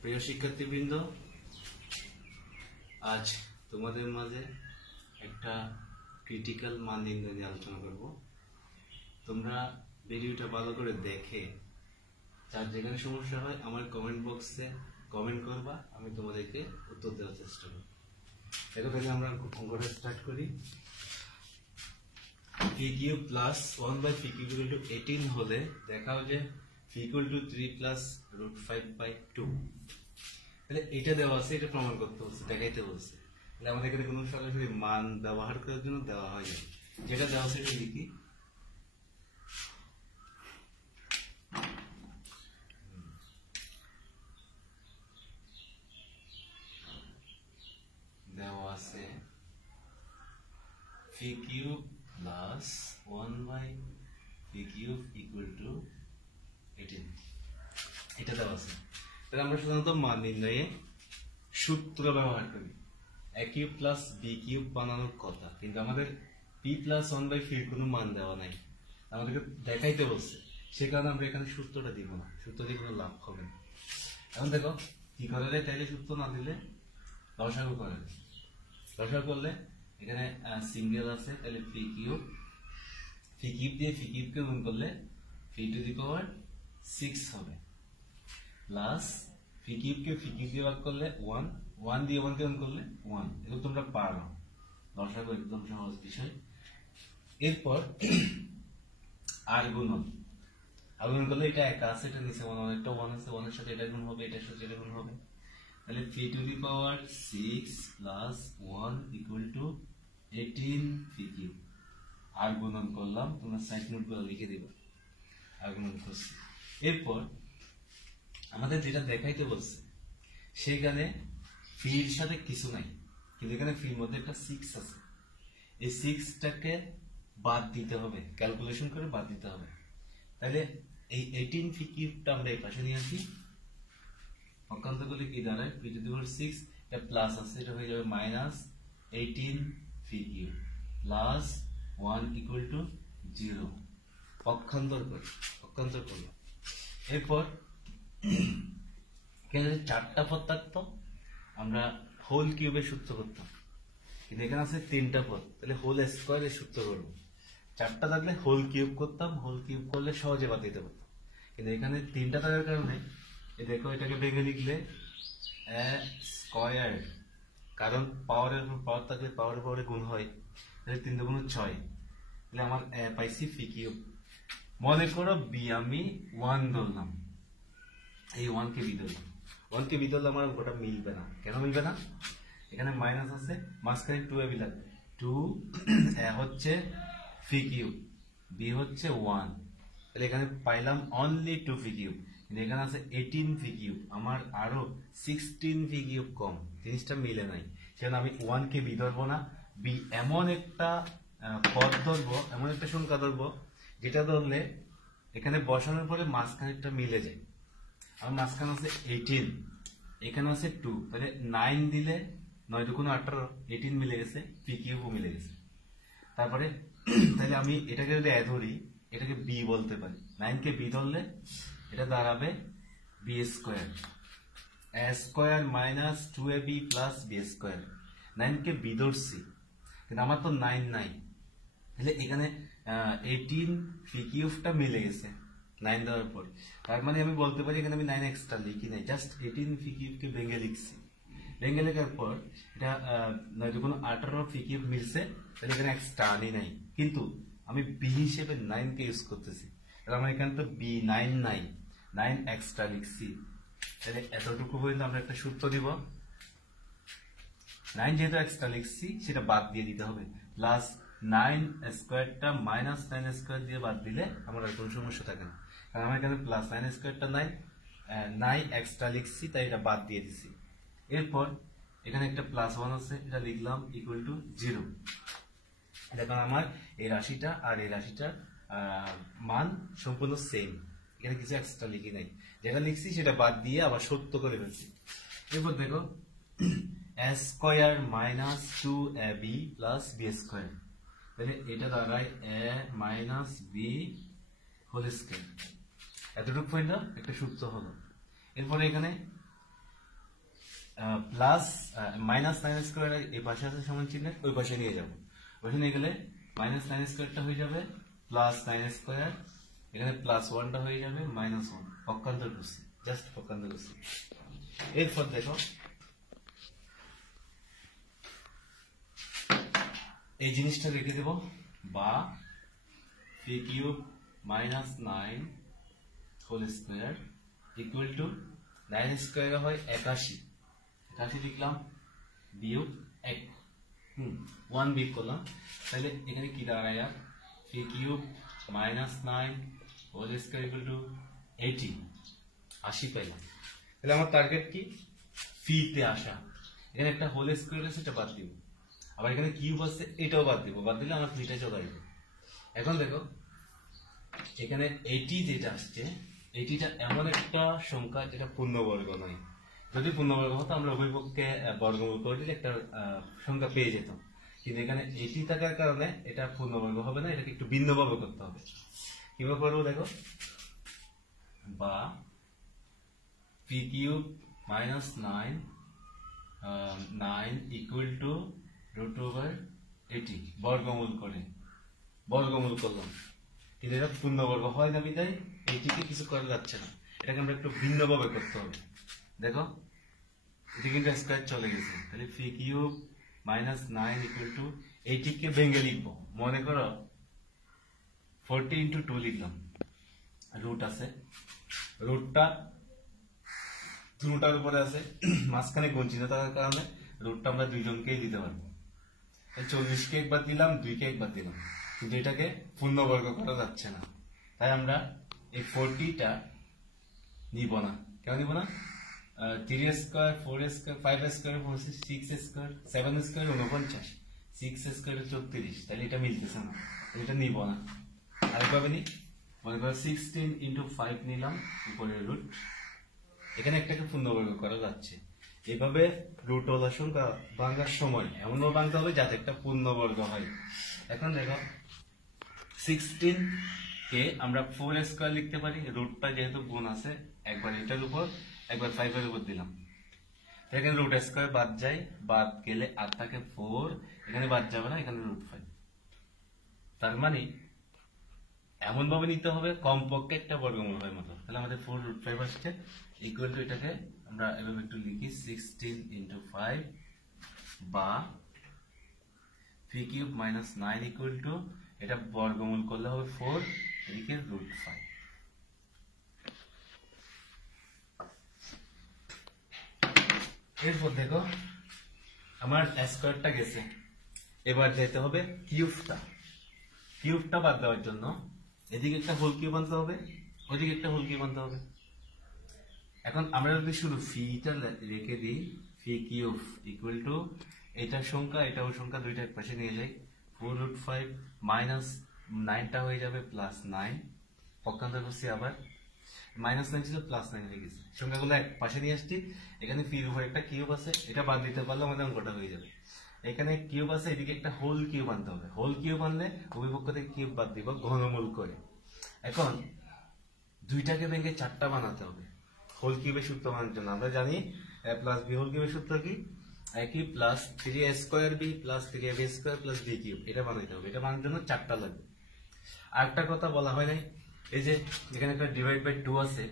প্রিয় শিক্ষার্থীবৃন্দ, আজ তোমাদের মাঝে একটা ক্রিটিক্যাল মান নির্ণয় নিয়ে আলোচনা করব। তোমরা ভিডিওটা ভালো করে দেখে যার যেখানে সমস্যা হয় আমার কমেন্ট বক্সে কমেন্ট করবা, আমি তোমাদেরকে উত্তর দেওয়ার চেষ্টা করব। দেখো তাহলে আমরা অঙ্কটা স্টার্ট করি। P cube plus 1/p cube equal to 18 হলে দেখাও যে p equal to 3 plus root 5/2। তাহলে এটা দেওয়া আছে, এটা প্রমাণ করতে হচ্ছে, দেখাইতে হচ্ছে। তাহলে আমাদের এখানে কোনো সরাসরি মান ব্যবহার করার জন্য দেওয়া হয় না, যেটা দেওয়া আছে সেটা লিখি। দেওয়া আছে p cube plus 1/p cube equal to 18, এটা দেওয়া আছে। তাহলে আমরা সাধারণত মান নির্ণয়ে সূত্র ব্যবহার করি, a cube plus b cube বানানোর কথা, কিন্তু আমাদের p প্লাস 1/p এর কোনো মান দেওয়া নাই, আমাদেরকে দেখাইতে বলছে, সে কারণে আমরা এখানে সূত্রটা দিব না, সূত্র দিয়ে কোনো লাভ হবে না। এখন দেখো কি করা যায়, তাইলে সূত্র না দিলে লসাগু করা যায়। লসাগু করলে এখানে সিঙ্গেল আছে, তাহলে p কিউব দিয়ে p কিউবকে গুণ করলে p টু দি পাওয়ার 6 হবে, প্লাস p কিউবকে p কিউব দিয়ে ভাগ করলে 1 দিয়ে 1 কে গুণ করলে 1। এগুলো তোমরা পারো, লসাগু একদম সহজ বিষয়। এরপর আর গুণন করলে এটা একা আছে, এটা নিচে 1 একটা 1 আছে, 1 এর সাথে এটা গুণ হবে, এটার সাথে এটা গুণ হবে। তাহলে p to the power 6 plus 1 equal to 18 p cube. আর গুণন করলাম, তোমরা সাইড নোট গুলো লিখে দিবা, আর গুণন করছি। এরপর আমাদের যেটা দেখাইতে বলছে সেখানে ফির সাথে কিছু নাই, কিন্তু এখানে ফির মধ্যে একটা 6 আছে, এই 6টাকে বাদ দিতে হবে, ক্যালকুলেশন করে বাদ দিতে হবে। তাহলে এই 18 পি কিউবটা আমরা এই পাশে নিয়ে আসি, অঙ্কান্ত করলে কি দাঁড়ায়, p টু দি পাওয়ার 6 এটা প্লাস আছে, এটা হয়ে যাবে minus 18 P cube plus 1 equal two 0। পক্ষান্তর করলো। এরপর যদি 4টা পদ থাকতো আমরা হোল কিউবের সূত্র করতাম, কিন্তু এখানে আছে 3টা পদ, তাহলে হোল স্কয়ারের সূত্র করবো। 4টা থাকলে হোল কিউব করতাম, হোল কিউব করলে সহজে বাদ দিতে পারতাম, কিন্তু এখানে 3টা থাকার কারণে দেখো এটাকে ভেঙে লিখলে স্কয়ার, কারণ পাওয়ারের উপর পাওয়ার থাকলে পাওয়ারে গুণ হয়, তাহলে 3 × 6। তাহলে আমার পাইছি পি কিউব। মনে করো বি আমি 1 ধরলাম, এই 1 কে বি ধরলাম, 1 কে বি ধরলে আমার অঙ্কটা মিলবে না। কেন মিলবে না? এখানে মাইনাস আছে, মাঝখানে 2 বি লাগবে, 2 হচ্ছে পি কিউব, বি হচ্ছে 1, তাহলে এখানে পাইলাম অনলি 2 পি কিউব, কিন্তু এখানে আছে 18 পি কিউব, আমার আরো 16 পি কিউব কম, জিনিসটা মিলে নাই। সেখানে আমি 1 কে বি ধরবো না, বি এমন একটা পদ ধরবো, এমন একটা সংখ্যা ধরবো যেটা ধরলে এখানে বসানোর পরে মাঝখানেরটা মিলে যায়। আমার মাঝখানে আছে 18, এখানে আছে 2, তাহলে 9 দিলে 9 × 18, 18 মিলে গেছে, পি কিউবও মিলে গেছে। তারপরে তাহলে আমি এটাকে যদি এ ধরি, এটাকে বি বলতে পারি, 9 কে বি ধরলে এটা দাঁড়াবে b square, a square minus 2ab plus b square. 9 কে বি ধরছি, কিন্তু আমার তো 9 নাই, তাহলে এখানে 18 পি কিউবটা মিলে গেছে 9 দেওয়ার পর। তার মানে আমি বলতে পারি এখানে আমি 9 এক্সট্রা লিখি নাই, জাস্ট 18 পি কিউবকে ভেঙে লিখছি। ভেঙে লেখার পর এটা 9 × 18 পি কিউব মিলছে, তাহলে এখানে এক্সট্রা আনি নাই, কিন্তু আমি বি হিসেবে 9 কে ইউজ করতেছি, তাহলে আমার এখানে তো বি 9 নাই, 9 এক্সট্রা লিখছি। তাহলে এতটুকু পর্যন্ত আমরা একটা সূত্র দিব, 9 যেহেতু এক্সট্রা লিখছি সেটা বাদ দিয়ে দিতে হবে, প্লাস 9 স্কয়ারটা মাইনাস 9 স্কয়ার দিয়ে বাদ দিলে আমার আর কোনো সমস্যা থাকে না, কারণ আমার এখানে প্লাস 9 স্কয়ারটা নাই এক্সট্রা লিখছি, তাই এটা বাদ দিয়ে দিছি। এরপর এখানে একটা প্লাস 1 আছে, এটা লিখলাম ইকুয়াল টু 0। দেখুন আমার এই রাশিটা আর এই রাশিটার মান সম্পূর্ণ সেম, এখানে কিছু এক্সট্রা লিখি নাই, যেটা লিখছি সেটা বাদ দিয়ে আবার সত্য করে ফেলছি। এরপর দেখো a square minus 2ab plus b square, তাহলে এটা দাঁড়ায় a minus b whole square. এতটুকু পর্যন্ত একটা সূত্র হলো। এরপরে এখানে প্লাস মাইনাস 9 স্কোয়ার এই পাশে আছে সমান চিহ্নের ওই পাশে নিয়ে যাবো, ওই পাশে নিয়ে গেলে মাইনাস 9 স্কোয়ারটা হয়ে যাবে প্লাস 9 স্কোয়ার, এখানে প্লাস 1টা হয়ে যাবে মাইনাস 1, পক্ষান্তর করছি, জাস্ট পক্ষান্তর করছি। এরপর দেখো এই জিনিসটা রেখে দেব, বা p cube minus 9 whole square equal to 9 square হয় 81, 81 লিখলাম বিয়োগ 1, 1 বিয়োগ করলাম, তাহলে এখানে কি দাঁড়ায় p cube minus 9 whole square equal to 80 পেলাম। তাহলে আমার টার্গেট কি, ফিতে আসা। এখানে একটা হোল স্কোয়ার আছে, এটা বাদ দিব, আবার এখানে কিউব আছে এটাও বাদ দিব, বাদ দিলে আমার ফিটা চলে আসবে। এখন দেখো এখানে 80 যেটা আসছে, 80টা এমন একটা সংখ্যা যেটা পূর্ণবর্গ নয়। যদি পূর্ণবর্গ হতো আমরা উভয় পক্ষে বর্গমূল করে দিলে একটা সংখ্যা পেয়ে যেতাম, কিন্তু এখানে 80 থাকার কারণে এটা পূর্ণবর্গ হবে না, এটাকে একটু ভিন্নভাবে করতে হবে। কিভাবে করবো দেখো, বা p cube minus 9 equal to root over 80 বর্গমূল করলাম, কিন্তু এটা পূর্ণবর্গ হয় না বিধায় এইটিকে কিছু করা যাচ্ছে না, এটাকে আমরা একটু ভিন্নভাবে করতে হবে। দেখো এটা কিন্তু স্কয়ার চলে গেছে, তাহলে P cube minus 9 equal to 80 কে ভেঙে লিখবো, মনে করো 40 ইন্টু 2 লিখলাম, রুট আছে, রুটটা রুটার উপরে আছে, মাঝখানে গুণ চিহ্ন থাকার কারণে রুটটা আমরা দুইজনকেই দিতে পারবো। 40 কে একবার দিলাম, 2 কে একবার দিলাম, কিন্তু এটাকে পূর্ণবর্গ করা যাচ্ছে না, তাই আমরা এই 40টা নিব না। কেন নিব না, 3 square 4 square 5 square 6 square 7 square 49, 6 square 34, তাহলে এটা মিলতেছে না, এটা নিব না। আরেকভাবে নি, মনে করো 16 ইন্টু 5 নিলাম উপরের রুট, এখানে একটাকে পূর্ণবর্গ করা যাচ্ছে। এইভাবে রুট ওলা সংখ্যা ভাঙার সময় এমনভাবে ভাঙতে হবে যাতে একটা পূর্ণবর্গ হয়। এখন দেখো 16 কে আমরা 4 স্কোয়ার লিখতে পারি, রুটটা যেহেতু গুণ আছে একবার এটার উপর একবার 5 এর উপর দিলাম, এখানে রুট স্কোয়ার বাদ যায়, বাদ গেলে আর থাকে 4, এখানে বাদ যাবে না, এখানে রুট 5। তার মানে এমন ভাবে নিতে হবে কমপক্ষে একটা বর্গমূল হয় মতো, তাহলে আমাদের 4 রুট 5 আসছে ইকুয়াল টু, এটাকে আমরা এভাবে একটু লিখি 16 ইন্টু 5 বা p cube minus 9 equal two, এটা বর্গমূল করলে হবে 4, এদিকে রুট 5। এরপর দেখো আমার স্কয়ারটা গেছে, এবার যেতে হবে কিউবটা বাদ দেওয়ার জন্য এদিকে একটা হোল কিউব আনতে হবে, ওইদিকে একটা হোল কিউব আনতে হবে। এখন আমরা যদি শুধু ফিটা রেখে দিই, ফি কিউব ইকুয়াল টু এটার সংখ্যা এটাও সংখ্যা দুইটা এক পাশে নিয়ে যাই, 4 রুট 5 মাইনাস 9টা হয়ে যাবে প্লাস 9, পক্ষান্তর করছি আবার মাইনাস 9 ছিল প্লাস 9 হয়ে গেছে, সংখ্যাগুলো এক পাশে নিয়ে আসছি। এখানে ফির উপর একটা কিউব আছে, এটা বাদ দিতে পারলে আমাদের অঙ্কটা হয়ে যাবে। এখানে কিউব আছে, এদিকে একটা হোল কিউব আনতে হবে, হোল কিউব আনলে অভিপক্ষ থেকে কিউব বাদ দিব ঘনমূল করে। এখন দুইটাকে ভেঙে 4টা বানাতে হবে। হোল কিউবের সূত্র বানানোর জন্য আমরা জানি a প্লাস বি হোল কিউবের সূত্র কি, একই plus 3a square b plus 3ab square plus b cube, এটা বানাইতে হবে। এটা বানানোর জন্য 4টা লাগবে। আরেকটা কথা বলা হয় নাই, এই যে এখানে একটা ডিভাইড বাই 2 আছে,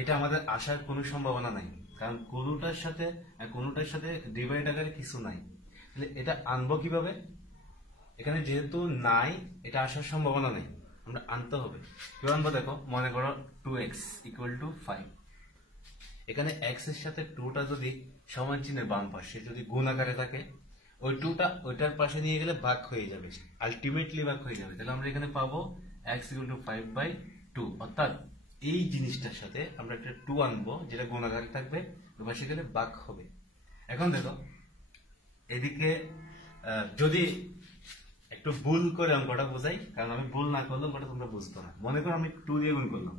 এটা আমাদের আসার কোনো সম্ভাবনা নাই, কারণ কোনোটার সাথে ডিভাইড আকারে কিছু নাই। তাহলে এটা আনবো কিভাবে, এখানে যেহেতু নাই এটা আসার সম্ভাবনা নেই, আমরা আনতে হবে। কিভাবে আনবো দেখো, মনে করো 2x ইকুয়াল টু 5, এখানে x এর সাথে 2টা যদি সমান চিহ্নের বাম পাশে যদি গুণ আকারে থাকে, ওই 2টা ওইটার পাশে নিয়ে গেলে ভাগ হয়ে যাবে, আলটিমেটলি ভাগ হয়ে যাবে। তাহলে আমরা এখানে পাবো x ইকুয়াল টু 5/2, অর্থাৎ এই জিনিসটার সাথে আমরা একটা 2 আনবো যেটা গুণ আকারে থাকবে, ওই পাশে গেলে ভাগ হবে। এখন দেখো এদিকে যদি একটু ভুল করে অঙ্কটা বোঝাই, কারণ আমি ভুল না করলে অঙ্কটা তোমরা বুঝতো না। মনে করো আমি 2 দিয়ে গুণ করলাম,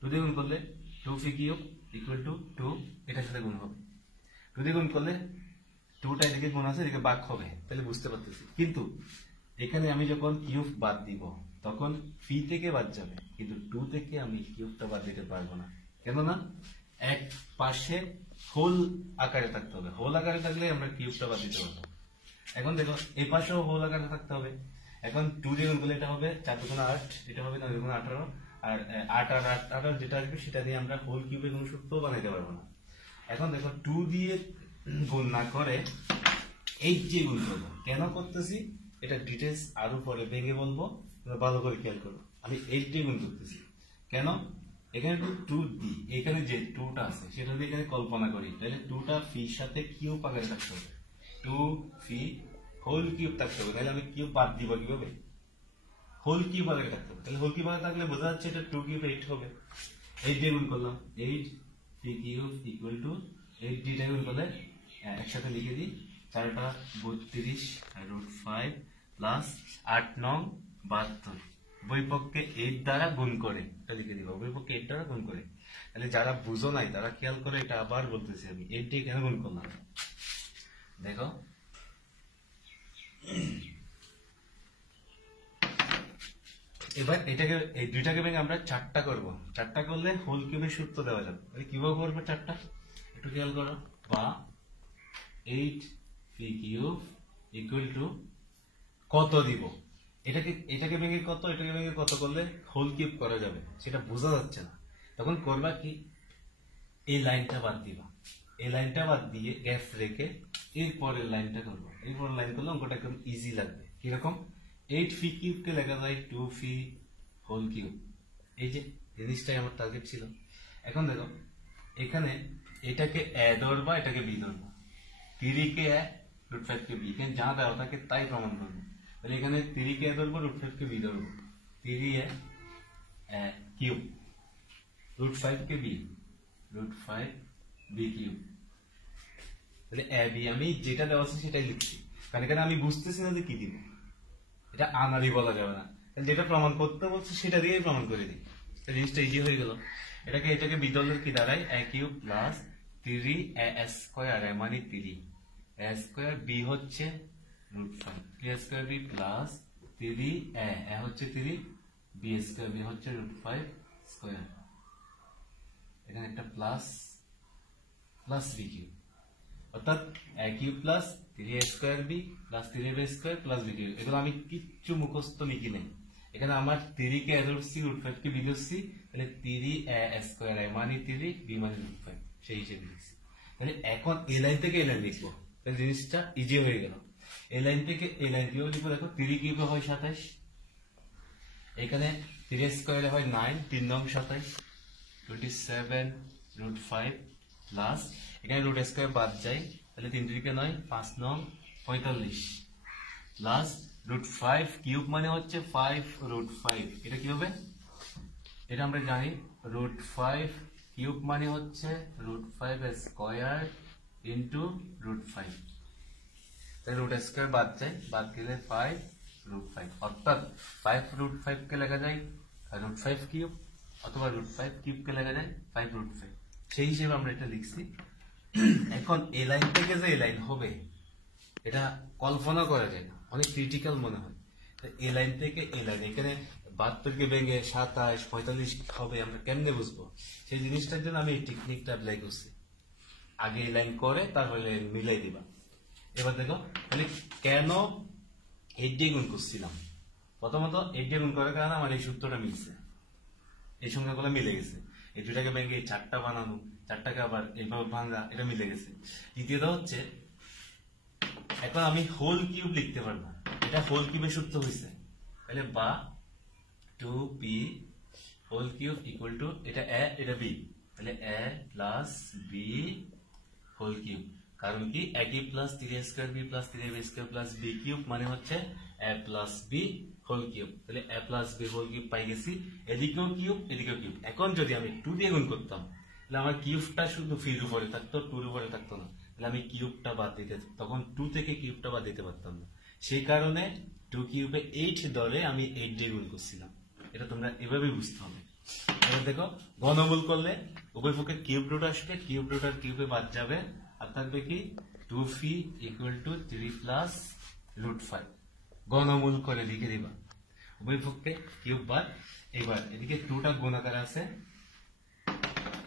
2 দিয়ে গুণ করলে 2 পি কিউব ইকুয়াল টু 2, এটার সাথে গুণ হবে। 2 দিয়ে গুণ করলে 2টা এদিকে গুণ আছে, এদিকে ভাগ হবে, তাহলে বুঝতে পারতেছি। কিন্তু এখানে আমি যখন কিউব বাদ দিব তখন পি থেকে বাদ যাবে, কিন্তু 2 থেকে আমি কিউবটা বাদ দিতে পারবো না। কেননা এক পাশে হোল আকারে থাকতে হবে, হোল আকারে থাকলে আমরা কিউবটা বাদ দিতে পারবো। এখন দেখো এই পাশেও হোল আকারে থাকতে হবে। এখন 2 দিয়ে গুণ করলে এটা হবে 4 × 8, এটা হবে 9 × 18, আর 8 আর 8 যেটা আসবে সেটা দিয়ে আমরা হোল কিউবের কোনো সূত্র বানাইতে পারবো না। এখন দেখো 2 দিয়ে গুণ না করে 8 দিয়ে গুণ করবো। কেন করতেছি এটা ডিটেলস আরো পরে ভেঙে বলবো, ভালো করে খেয়াল করো। আমি 8 দিয়ে গুণ করতেছি কেন, এখানে 2 দিই, এখানে যে 2টা আছে সেটা দিয়ে এখানে কল্পনা করি, তাহলে 2টা ফির সাথে কিউব আকারে থাকতে হবে, 2 ফি হোল কিউব থাকতে হবে। তাহলে আমি কিউব বাদ দিব কিভাবে, হোল কিউব আকারে থাকতে হবে। তাহলে হোল কিউব আকারে থাকলে বোঝা যাচ্ছে এটা 2 কিউব 8 হবে। 8 দিয়ে গুণ করলাম, 8 ফি কিউব ইকুয়াল টু 8 দিয়ে গুণ করলে একসাথে লিখে দিই, 4টা 32 √5 প্লাস 8 নং 72, বইপক্ষে 8 দ্বারা গুণ করে এটা লিখে দিব, বইপক্ষে 8 দ্বারা গুণ করে। তাহলে যারা বুঝো নাই তারা খেয়াল করে, এটা আবার বলতেছি আমি 8 দিয়ে কেন গুণ করলাম। দেখো এবার এটাকে এই দুইটাকে ভেঙে আমরা 4টা করবো, 4টা করলে হোল কিউবের সূত্র দেওয়া যাবে। কিভাবে করবো 4টা একটু খেয়াল করো, বা 8 পি কিউব ইকুয়াল টু কত দিব, এটাকে ভেঙে কত, এটাকে ভেঙে কত করলে হোল কিউব করা যাবে সেটা বোঝা যাচ্ছে না। তখন করবা কি, এই লাইনটা বাদ দিবা, এই লাইনটা বাদ দিয়ে গ্যাপ রেখে এরপরের লাইনটা করবো, এরপরের লাইন করলে অঙ্কটা একদম ইজি লাগবে। কিরকম, 8 ফি কিউবকে লেখা যায় 2 ফি হোল কিউব, এই যে জিনিসটাই আমার টার্গেট ছিল। এখন দেখো এখানে এটাকে এ ধরবা, এটাকে বি ধরবা, 3 কে এ √5 কে বি, এখানে যা দেওয়া থাকে তাই প্রমাণ করবো। তাহলে এখানে 3 কে এ ধরবো, √5 কে বি ধরবো, 3 এ cube √5 K B, √5 B cube. তাহলে এ বি আমি যেটা দেওয়া আছে সেটাই লিখছি, কারণ এখানে আমি বুঝতেছি না যে কি দিব, এটা আনারি বলা যাবে না, যেটা প্রমাণ করতে বলছে সেটা দিয়েই প্রমাণ করে দিই, জিনিসটা ইজি হয়ে গেল। এটাকে বিদলের কি দাঁড়ায়, এ কিউব প্লাস 3 এ স্কয়ার, এ মানে 3 এ স্কয়ার, বি হচ্ছে √5, 3 স্কয়ার বি প্লাস 3 এ হচ্ছে 3 বি স্কয়ার, বি হচ্ছে √5 স্কয়ার, এখানে একটা প্লাস প্লাস বি কিউব, অর্থাৎ a cube plus 3 a square b plus 3 b square plus b cube. এগুলো আমি কিচ্ছু মুখস্থ লিখি নাই, এখানে আমার 3 কে এ ধরছি, √5 কে বি ধরছি, তাহলে 3 এ স্কয়ার, এ মানে 3 বি মানে √5, সেই হিসেবে লিখছি। তাহলে এখন এই লাইন থেকে এই লাইন লিখবো, তাহলে জিনিসটা ইজি হয়ে গেল। এই লাইন থেকে এই লাইন দিয়েও লিখবো, দেখো 3 কিউবে হয় 27, এখানে 3 স্কয়ারে হয় 9, 3 নং 27, 27 √5 প্লাস এখানে রুট স্কয়ার বাদ যায়, তাহলে 3 3 কে 9, 5 নং 45 প্লাস √5 কিউব মানে হচ্ছে 5 √5, এটা কি হবে, এটা আমরা জানি √5 কিউব মানে হচ্ছে √5 স্কয়ার ইন্টু √5, তাহলে রুট স্কয়ার বাদ যায়, বাদ গেলে 5 √5, অর্থাৎ 5 √5 কে লেখা যায় √5 কিউব, অথবা √5 কিউব কে লেখা যায় 5 √5, সেই হিসেবে আমরা এটা লিখছি। এখন এই লাইন থেকে যে এই লাইন হবে এটা কল্পনা করা যায় না, অনেক ক্রিটিক্যাল মনে হয়। এই লাইন থেকে এই লাইন, এখানে 72 কে ভেঙে 27 45 হবে, আমরা কেমনে বুঝবো, সেই জিনিসটার জন্য আমি এই টেকনিকটা অ্যাপ্লাই করছি। আগে এই লাইন করে তারপরে মিলাই দিবা। এবার দেখো তাহলে কেন 8 দিয়ে গুণ করছিলাম, প্রথমত 8 দিয়ে গুণ করার কারণে আমার এই সূত্রটা মিলছে, এই সংখ্যাগুলো মিলে গেছে, এই দুটাকে ভেঙে 4টা বানানো, 4টাকে আবার এইভাবে ভাঙা, এটা মিলে গেছে। দ্বিতীয়টা হচ্ছে এখন আমি হোল কিউব লিখতে পারবো, এটা হোল কিউবের সূত্র হয়েছে, তাহলে বা 2p whole cube equal two, এটা এ এটা বি, তাহলে a plus b whole cube, কারণ কি a cube plus 3 square b plus 3 b square plus b cube মানে হচ্ছে a plus b whole cube, তাহলে a plus b whole cube পাই গেছি, এদিকেও কিউব এদিকেও কিউব। এখন যদি আমি 2 দিয়ে গুণ করতাম তাহলে আমার কিউবটা শুধু ফির উপরে থাকতো, 2 উপরে থাকতো না, তাহলে আমি কিউবটা বাদ দিতে, তখন 2 থেকে কিউবটা বাদ দিতে পারতাম না, সেই কারণে 2 কিউবে 8 ধরে আমি 8 দিয়ে গুণ করছিলাম, এটা তোমরা এভাবেই বুঝতে হবে। এবার দেখো ঘনমূল করলে উভয় পক্ষে কিউব রুট আসবে, কিউব রুট আর কিউবে বাদ যাবে, আর থাকবে কি 2φ ইকুয়াল টু 3 প্লাস √5, ঘনমূল করে লিখে দিবা, উভয় পক্ষে কিউব বাদ। এবার এদিকে 2টা গুণ আকারে আছে,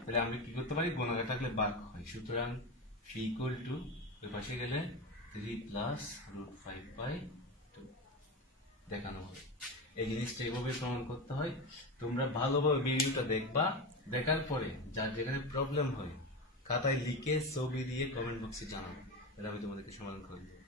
তাহলে আমি কি করতে পারি, গুণাকার থাকলে ভাগ হয়, সুতরাং ফি ইকুয়াল টু ওই পাশে গেলে 3 প্লাস √5/2 দেখানো হবে। এই জিনিসটা এইভাবে প্রমাণ করতে হয়। তোমরা ভালোভাবে ভিডিওটা দেখবা, দেখার পরে যার যেখানে প্রবলেম হয় খাতায় লিখে ছবি দিয়ে কমেন্ট বক্সে জানাবো, এটা আমি তোমাদেরকে সমাধান করে দেবো।